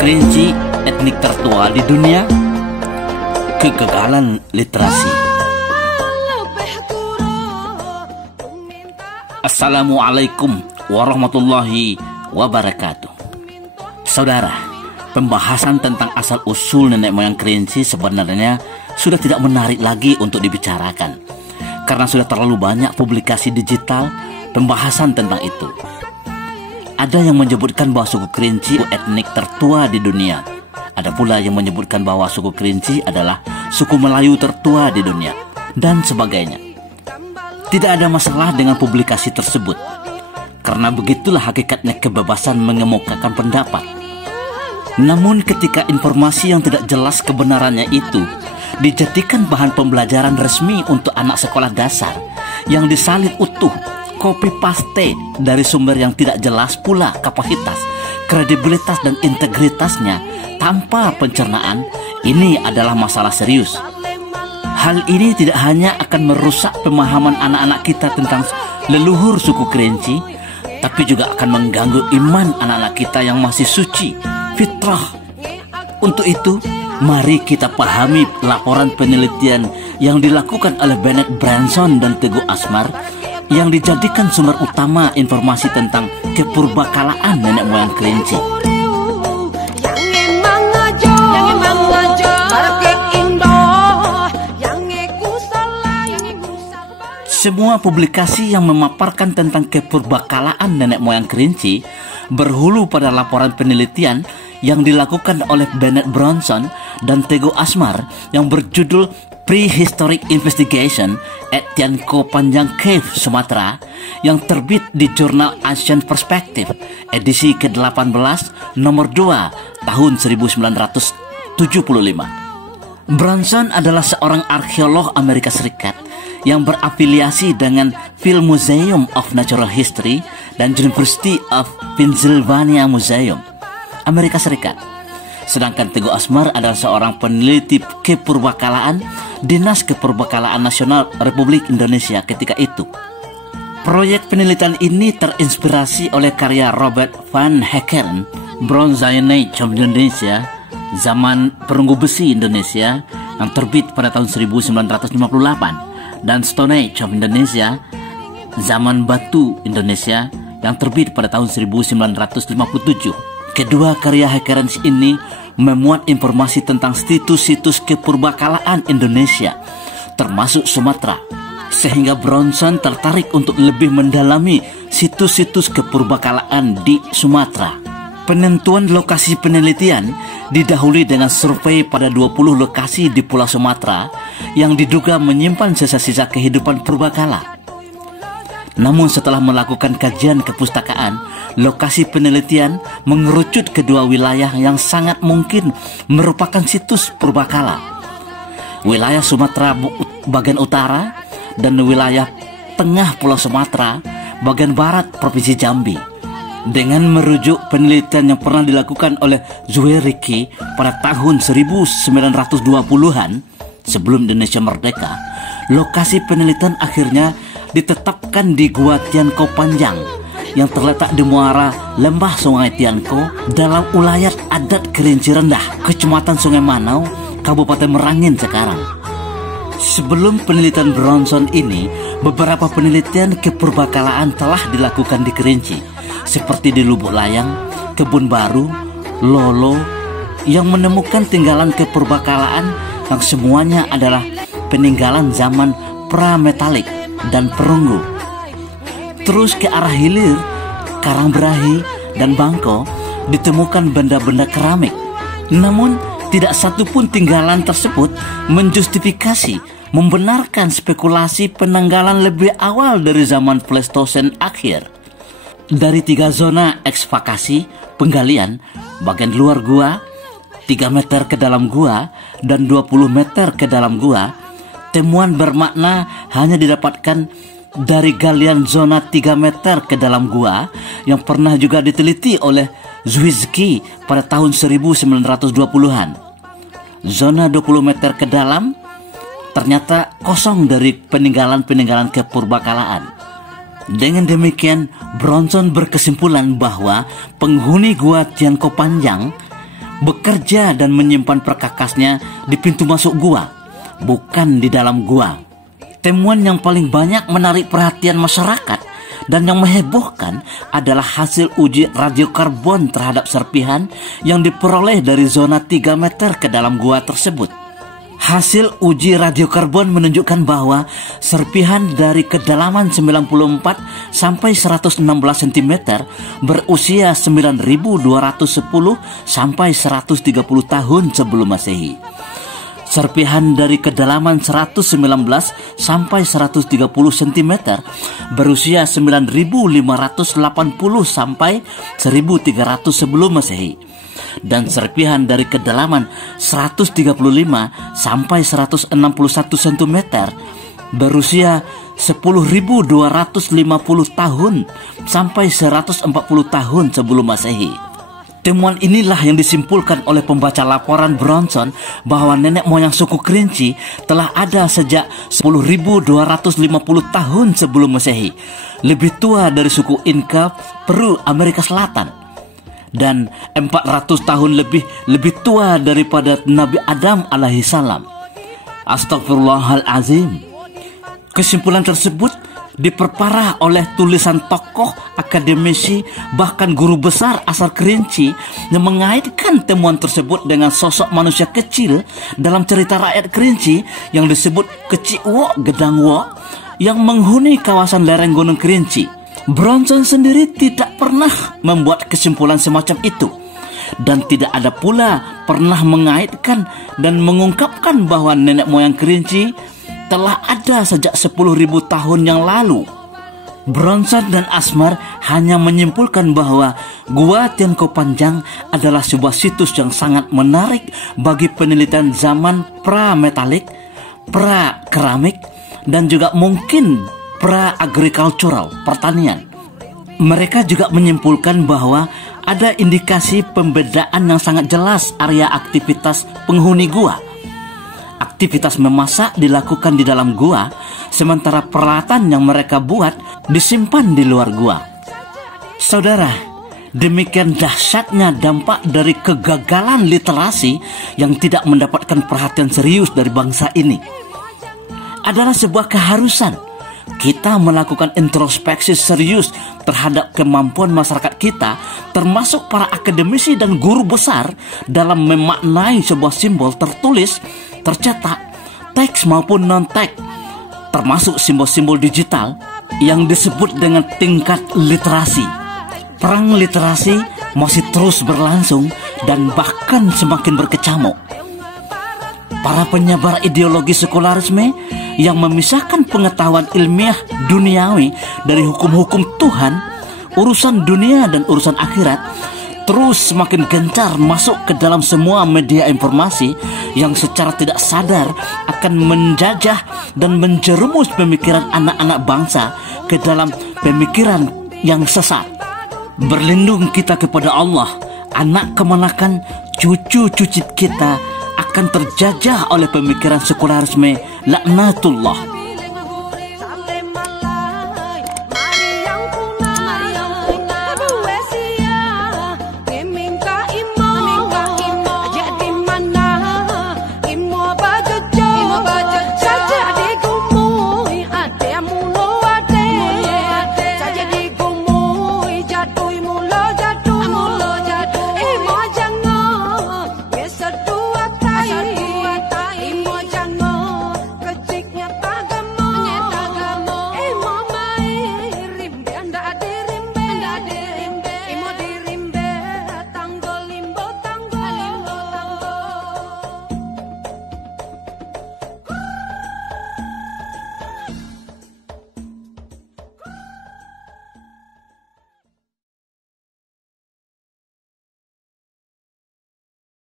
Kerinci, etnik tertua di dunia. Kegagalan literasi. Assalamualaikum warahmatullahi wabarakatuh. Saudara, pembahasan tentang asal-usul nenek moyang Kerinci sebenarnya sudah tidak menarik lagi untuk dibicarakan, karena sudah terlalu banyak publikasi digital pembahasan tentang itu. Ada yang menyebutkan bahwa suku Kerinci etnik tertua di dunia. Ada pula yang menyebutkan bahwa suku Kerinci adalah suku Melayu tertua di dunia, dan sebagainya. Tidak ada masalah dengan publikasi tersebut, karena begitulah hakikatnya kebebasan mengemukakan pendapat. Namun ketika informasi yang tidak jelas kebenarannya itu dijadikan bahan pembelajaran resmi untuk anak sekolah dasar yang disalin utuh, copy paste dari sumber yang tidak jelas pula kapasitas, kredibilitas dan integritasnya tanpa pencernaan, ini adalah masalah serius. Hal ini tidak hanya akan merusak pemahaman anak-anak kita tentang leluhur suku Kerinci, tapi juga akan mengganggu iman anak-anak kita yang masih suci, fitrah. Untuk itu, mari kita pahami laporan penelitian yang dilakukan oleh Bennett Branson dan Teguh Asmar yang dijadikan sumber utama informasi tentang kepurbakalaan nenek moyang Kerinci. Semua publikasi yang memaparkan tentang kepurbakalaan nenek moyang Kerinci berhulu pada laporan penelitian yang dilakukan oleh Bennett Branson dan Teguh Asmar yang berjudul Prehistoric Investigation at Tianko Panjang Cave, Sumatera, yang terbit di jurnal Asian Perspective edisi ke-18 nomor 2 tahun 1975. Branson adalah seorang arkeolog Amerika Serikat yang berafiliasi dengan Field Museum of Natural History dan University of Pennsylvania Museum, Amerika Serikat. Sedangkan Teguh Asmar adalah seorang peneliti kepurbakalaan Dinas Kepurbakalaan Nasional Republik Indonesia ketika itu. Proyek penelitian ini terinspirasi oleh karya Robert Van Heckern, Bronze Age of Indonesia, Zaman Perunggu Besi Indonesia, yang terbit pada tahun 1958, dan Stone Age of Indonesia, Zaman Batu Indonesia, yang terbit pada tahun 1957. Kedua karya Heckern ini memuat informasi tentang situs-situs kepurbakalaan Indonesia, termasuk Sumatera, sehingga Branson tertarik untuk lebih mendalami situs-situs kepurbakalaan di Sumatera. Penentuan lokasi penelitian didahului dengan survei pada 20 lokasi di Pulau Sumatera yang diduga menyimpan sisa-sisa kehidupan purbakala. Namun setelah melakukan kajian kepustakaan, lokasi penelitian mengerucut kedua wilayah yang sangat mungkin merupakan situs purbakala. Wilayah Sumatera bagian utara dan wilayah tengah Pulau Sumatera bagian barat Provinsi Jambi. Dengan merujuk penelitian yang pernah dilakukan oleh Zuhairi pada tahun 1920-an sebelum Indonesia merdeka, lokasi penelitian akhirnya ditetapkan di Gua Tianko Panjang yang terletak di muara lembah Sungai Tianko dalam ulayat adat Kerinci Rendah, Kecamatan Sungai Manau, Kabupaten Merangin sekarang. Sebelum penelitian Branson ini, beberapa penelitian kepurbakalaan telah dilakukan di Kerinci, seperti di Lubuk Layang, Kebun Baru, Lolo, yang menemukan tinggalan kepurbakalaan yang semuanya adalah peninggalan zaman prametalik dan perunggu. Terus ke arah hilir, Karangberahi dan Bangko ditemukan benda-benda keramik. Namun tidak satu pun tinggalan tersebut menjustifikasi, membenarkan spekulasi penanggalan lebih awal dari zaman Pleistosen akhir. Dari 3 zona ekskavasi penggalian, bagian luar gua, 3 meter ke dalam gua, dan 20 meter ke dalam gua, temuan bermakna hanya didapatkan dari galian zona 3 meter ke dalam gua yang pernah juga diteliti oleh Zuhairi pada tahun 1920-an. Zona 20 meter ke dalam ternyata kosong dari peninggalan-peninggalan kepurbakalaan. Dengan demikian, Branson berkesimpulan bahwa penghuni Gua Tianko Panjang bekerja dan menyimpan perkakasnya di pintu masuk gua, bukan di dalam gua. Temuan yang paling banyak menarik perhatian masyarakat dan yang menghebohkan adalah hasil uji radiokarbon terhadap serpihan yang diperoleh dari zona 3 meter ke dalam gua tersebut. Hasil uji radiokarbon menunjukkan bahwa serpihan dari kedalaman 94 sampai 116 cm berusia 9210 sampai 130 tahun sebelum Masehi. Serpihan dari kedalaman 119 sampai 130 cm berusia 9580 sampai 1300 sebelum Masehi. Dan serpihan dari kedalaman 135 sampai 161 cm berusia 10.250 tahun sampai 140 tahun sebelum Masehi. Temuan inilah yang disimpulkan oleh pembaca laporan Bronson bahwa nenek moyang suku Kerinci telah ada sejak 10.250 tahun sebelum Masehi, lebih tua dari suku Inca Peru Amerika Selatan, dan 400 tahun lebih tua daripada Nabi Adam alaihi salam. Astagfirullahalazim. Kesimpulan tersebut diperparah oleh tulisan tokoh, akademisi, bahkan guru besar asal Kerinci yang mengaitkan temuan tersebut dengan sosok manusia kecil dalam cerita rakyat Kerinci yang disebut Kecik Wok Gedang Wok yang menghuni kawasan lereng Gunung Kerinci. Bronson sendiri tidak pernah membuat kesimpulan semacam itu, dan tidak ada pula pernah mengaitkan dan mengungkapkan bahwa nenek moyang Kerinci telah ada sejak 10.000 tahun yang lalu. Bronson dan Asmar hanya menyimpulkan bahwa Gua Tianko Panjang adalah sebuah situs yang sangat menarik bagi penelitian zaman pra-metalik, pra-keramik, dan juga mungkin pra-agricultural, pertanian. Mereka juga menyimpulkan bahwa ada indikasi pembedaan yang sangat jelas area aktivitas penghuni gua. Aktivitas memasak dilakukan di dalam gua, sementara peralatan yang mereka buat disimpan di luar gua. Saudara, demikian dahsyatnya dampak dari kegagalan literasi yang tidak mendapatkan perhatian serius dari bangsa ini. Adalah sebuah keharusan kita melakukan introspeksi serius terhadap kemampuan masyarakat kita, termasuk para akademisi dan guru besar, dalam memaknai sebuah simbol tertulis, tercetak, teks maupun non-teks, termasuk simbol-simbol digital yang disebut dengan tingkat literasi. Perang literasi masih terus berlangsung dan bahkan semakin berkecamuk. Para penyebar ideologi sekularisme yang memisahkan pengetahuan ilmiah duniawi dari hukum-hukum Tuhan, urusan dunia dan urusan akhirat, terus semakin gencar masuk ke dalam semua media informasi yang secara tidak sadar akan menjajah dan menjerumus pemikiran anak-anak bangsa ke dalam pemikiran yang sesat. Berlindung kita kepada Allah, anak kemanakan cucu-cucu kita akan terjajah oleh pemikiran sekularisme, laknatullah.